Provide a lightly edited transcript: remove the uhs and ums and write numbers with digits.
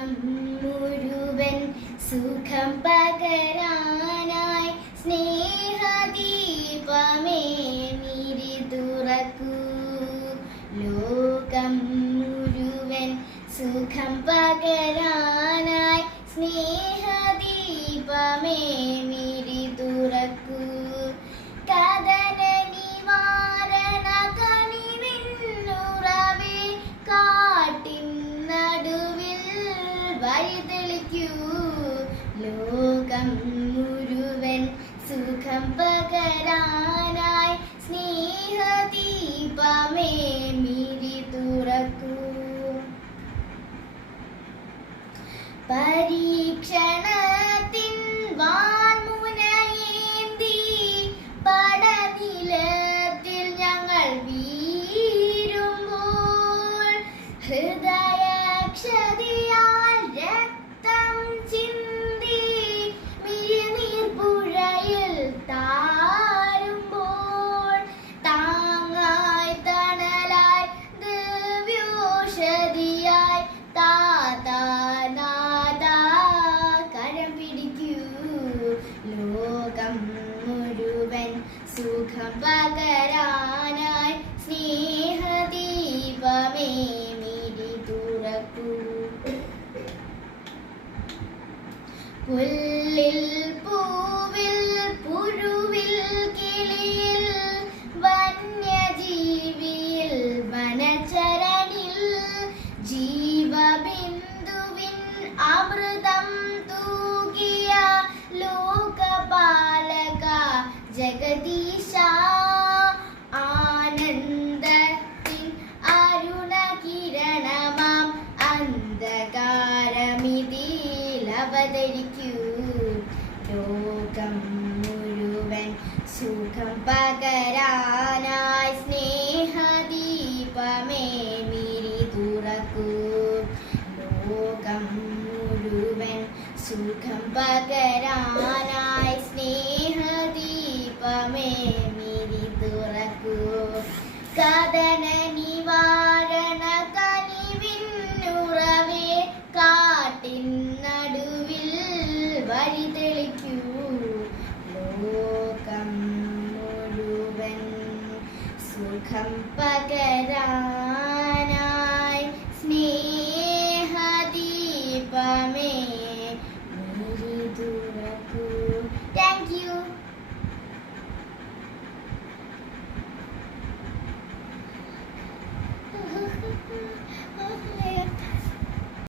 ലോകം മുഴുവൻ സുഖം പകരാനായി സ്നേഹദീപമേ മിഴി തുറക്കൂ. ലോകം മുഴുവൻ സുഖം പകരാനായി സ്നേഹദീപമേ മിഴി തുറക്കൂ. കദന നിവാരണ കനിവിന്നുറവേ കാട്ടിൻ നടുവിൽ വഴിതെളിക്കൂ. ലോകം മുഴുവൻ സുഖം പകരാനായി സ്നേഹദീപമേ മിഴി തുറക്കൂ. പരീക്ഷണത്തിൻ വാൾമുനയേന്തി പടനിലത്തിൽ ഞങ്ങൾ വീഴുമ്പോൾ ഹൃദയക്ഷതയാൽ രക്തം ചിന്തി മിഴിനീർപ്പുഴയിൽ താഴുമ്പോൾ താങ്ങായി തണലായി ദിവ്യോഷധിയായി കരം പിടിക്കൂ. ലോകം മുഴുവൻ സുഖം പകരാനായി സ്നേഹദീപമേ മിഴി തുറക്കൂ. പുല്ലിൽ പൂവിൽ പുഴുവിൽ കിളിയിൽ വന്യജീവിയിൽ വനചരണിൽ ജീവബിന്ദുവിൻ അമൃതം തൂകിയ ലോകപാലക ജഗദീശ ആനന്ദത്തിൻ അരുണകിരണമാം അന്ധകാരമിതിൽ അവതരിക്കൂ. ലോകം മുഴുവൻ സുഖം പകരാനായി സ്നേഹദീപമേ മിഴി തുറക്കൂ. ലോകം മുഴുവൻ സുഖം പകരാനായി സ്നേഹദീപമേ മിഴി തുറക്കൂ. കദന നിവാരണ കനിവിന്നുറവേ കാട്ടിൻ നടുവിൽ വഴിതെളിക്കൂ. ലോകം മുഴുവൻ സുഖം